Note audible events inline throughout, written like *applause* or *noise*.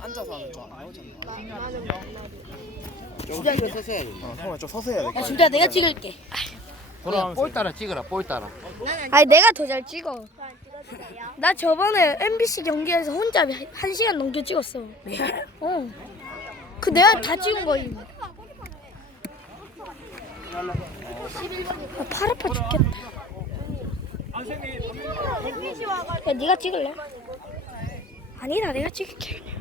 앉아서 하는 거안 나오잖아. 진짜 그 서서 해야지. 어, 형아 좀 서서 해야 돼. 야 진짜 내가 찍을게. 돌아가면서. 볼 따라 찍어라, 볼 따라. 아니 내가 더 잘 찍어. 나 저번에 MBC 경기에서 혼자 한 시간 넘게 찍었어. 어. 그 내가 다 찍은 거임. 아, 팔 아파 죽겠다. 야 네가 찍을래? 아니다 내가 찍을게.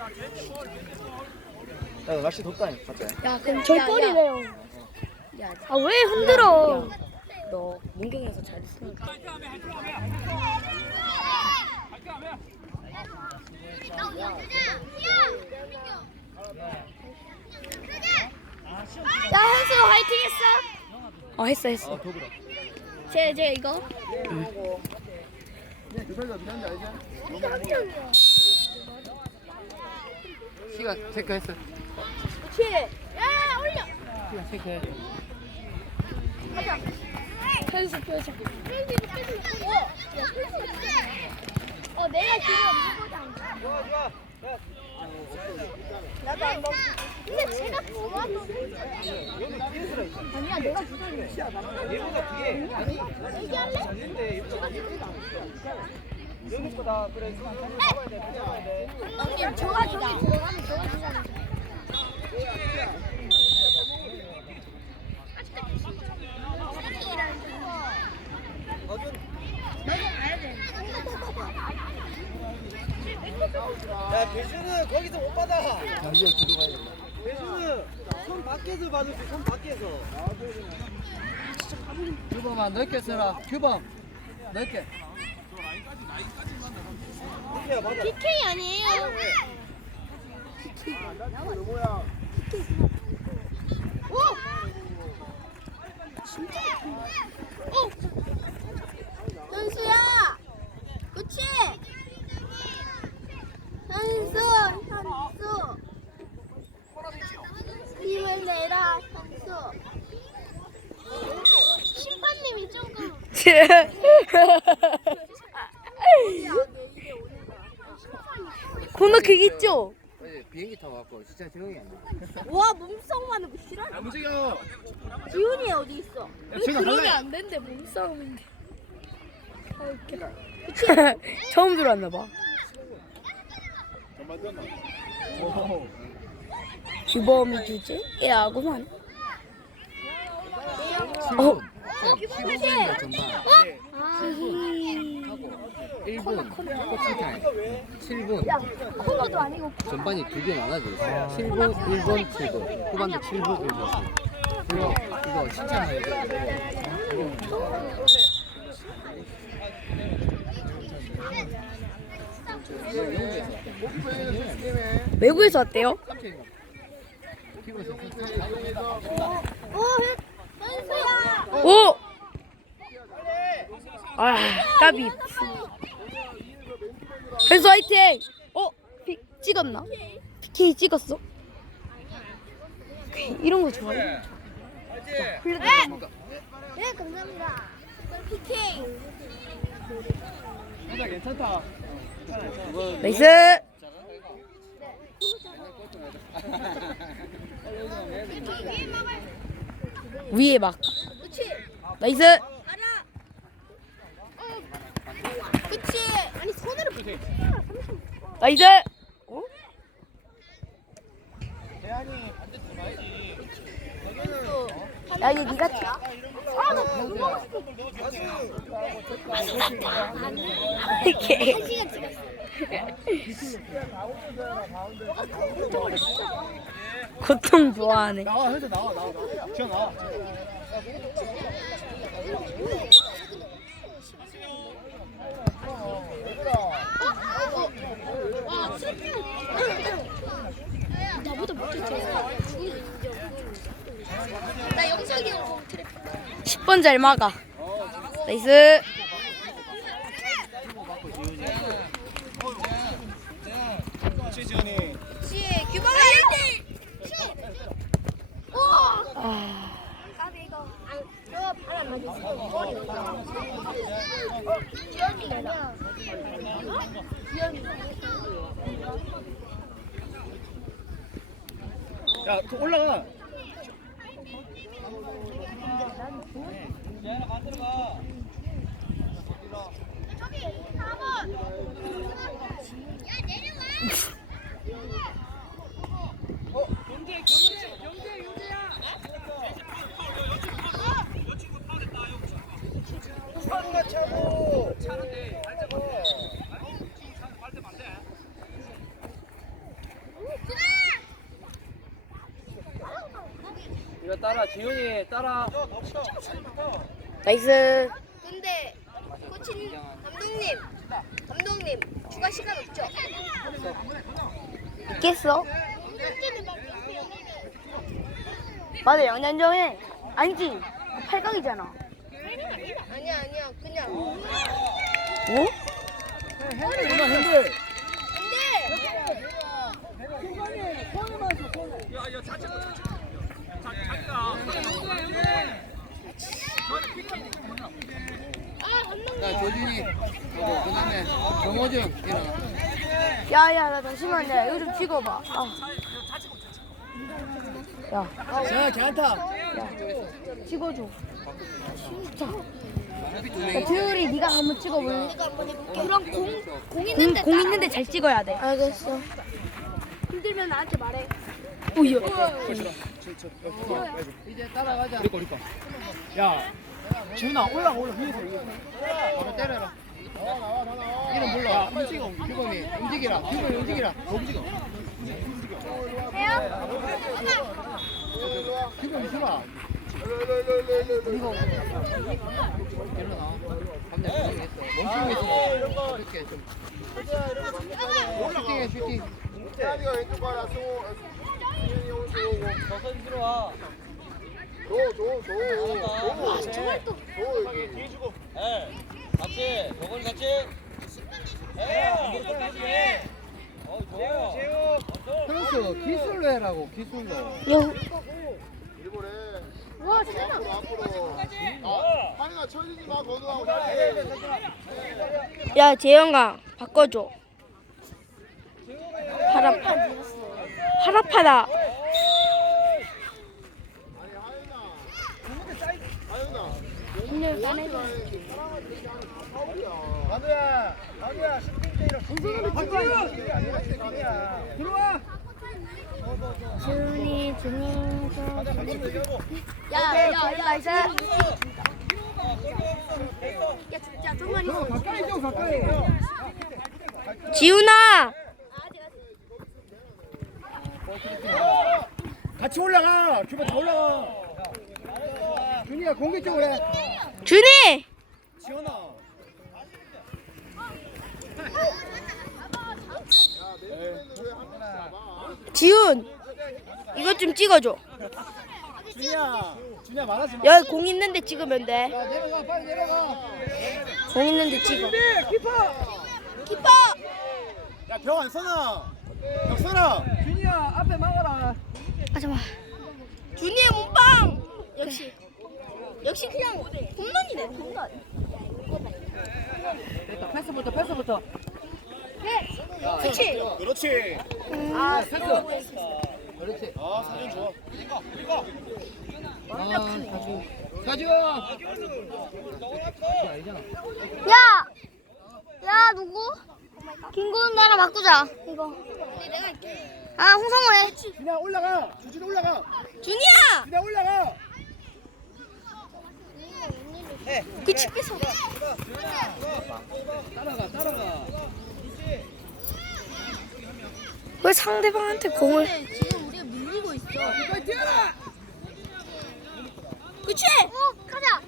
야, 너 날씨 덥다니까 갑자기. 야 그럼 절 뻘이래요. 아왜 흔들어? 너 문경에서 잘 쓰니까. 야 현수 화이팅 했어? 어 했어 했어. 더불어. 쟤 쟤 이거. 유설이가 미안한지 알지? 시간 체크했어. 그렇지. 야 올려. 시간 체크해. 현수 표정. 어 내가 지금 좋아, 좋아. 나도 안 먹. 근데 제가 좋아도 아니야 내가 부산이야. 얘보다 뒤에. 아니, 여기 거다. 그래. 감독님 저가 저기 들어가면 저가 부산. 야, 배수는 거기서 못 받아. 양지가 뒤로 가야 된다. 배수는 손 밖에서 받을 수, 손 밖에서. 규범아, 넓게 써라. 규범, 넓게. 이렇게 맞아. PK 아니에요. 뭐야? 어. 현수야. 그치? 현수, 현수. 힘을 내라, 현수. 심판님이 조금. 코너킥 있죠? 어제 비행기 타고 왔고 진짜 적응이 안 돼. 와 몸싸움 하는 거 싫어? 안 움직여. 지훈이 어디 있어? 여기 지훈아, 들어오면 갈래? 안 된대 몸싸움인데. 아 *laughs* 웃겨. 처음 들어왔나 봐. 오. 규범이 주지? 애하고만. 어. 15분인가 전반. 아, 하고 1분 코치 타임. 7분. 코너도 아니고 전반이 두개 나눠져 있어. 7분, 1분, 7분. 후반도 7분, 1분. 그거 이거 신청해야 돼. 외국에서 왔대요? 오! 아, 까비. 현수 화이팅! 어? 피, 찍었나? PK 찍었어? 오케이, 이런 거 좋아해. 네 감사합니다. PK. 진짜 괜찮다. 나이스! 위에 막. 나이스! 알아. 그렇지. 아니 손으로 붙여. 나이스! 어? 대한이 반대 들어가야지. 야, 이제 니가 찍. 이렇게. 한 시간 찍었어. 고통 좋아하네. 나와, 현재 나와, 나와. 지원 나와. 와 슬피. 나보다 못했지. 나 영상이 형 트래픽. 10 번 잘 막아. 나이스. 최지현이. 씨 규범아 1대. 오. 아, 까비. 야, 또 올라가. 诶捡了房子了不 따라 지훈이 따라. 나이스. 근데 코치님, 감독님, 감독님 추가 시간 없죠? 있겠어? 맞아 양년정에 아니지 8강이잖아. 아니야 아니야 그냥 어? 핸들, 핸들. 야 조준이. 그리고 그다음에 정호준 일어나. 야야 나 잠시만 내가 이거 좀 찍어봐. 아. 야 자, 괜찮다. 찍어줘. 야 지율이 네가 한번 찍어볼래? 그럼 공, 공 공, 있는데 공 있는데 잘 찍어야 돼. 알겠어. 힘들면 나한테 말해 오야. 이제 따라가자. 우리 거, 우리 거. 야, 지훈아, 올라가, 올라, 위에서, 위에서. 바로 때려라. 이름 불러. 규범이 움직이라. 규범이 움직이라. 움직여. 규범이 들어와. 일어나. 감자 고생했어. 멈추고 있어. 이렇게 좀. 슈팅해 슈팅. 태환이가 왼쪽 가라 승호 오고 저선 들어와. 줘줘줘 정말 또. 줘 여기 예. 같이, 저건 같이. 예, 같이 해. 어, 좋아요. 재우, 크로스 기술로 해라고 기술로. 여, 일본에 와 진짜 앞으로 앞으로 아 환희가 쳐지지 마 건우하고 잘해 야 재영아 바꿔줘. 파라파. 파라파다. 아니 하윤아 하윤아 만우야, 만우야, 슈팅 때리라. 박지훈! 아니야, 들어와. 준이 준이 가자, 한번 더 얘기하고. 야 야야 나이스. 야 진짜 좀만 있어 가까이 좀, 가까이. 지훈아. 같이 올라가. 규바 다 올라가. 준이가 공격적으로 해. 준이. 지원아. 지훈. 이것 좀 찍어줘. 준이야. 준이야 말하지 마. 여기 공 있는데 찍으면 돼. 야 내려가 빨리 내려가. 공 있는데 찍어. 야, 벽 안 서나. 벽 서나. 준이야, 앞에 막아라. 아 잠깐. 준이의 몸빵 역시 역시 그냥 홈런이네 홈런 됐다 패스부터 패스부터. 그치 그렇지. 아 패스. 그렇지. 아, 사진 좋아. 아 사주. 사주. 아니잖아. 야. 야 누구? 김구은 나랑 바꾸자. 이거. 내가 할게 아 홍성호 해. 준이야, 올라가. 주준 올라가. 준이야 준이야, 올라가. 따라가 따라가. 왜 상대방한테 공을? 지금 우리가 밀리고 있어. 그치 어 가자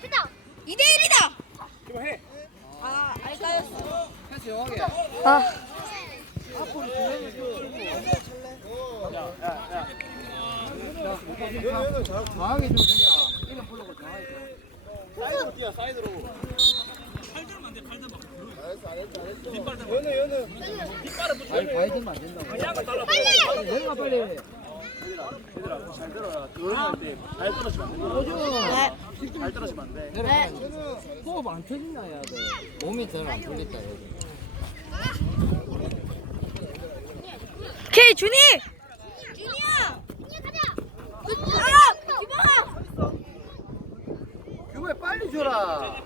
됐다 2대 1이다 이거 해. 아 알까였어 패스 영하게. 아. 강하게 좀 된다. 이름 불러고 강하게. 사이드로 뛰어, 사이드로. 연우, 연우. 아니 봐야 되면 안 된다. 빨리 내려가 빨리. 얘들아 잘 들어라 조용할 때잘 들어주면 안 돼. 잘 들어주면 안 돼. 네. 호흡 안 터진다 야 너. 몸이 잘안 풀린다 여기. 오케이 준이. 준이야. 준이야 가자. 아, 규모에 빨리 줘라.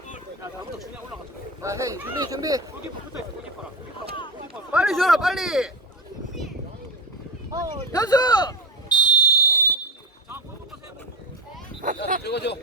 자, 헤이 준비 준비. 빨리 줘라 빨리. 현수. 야, 저거 줘.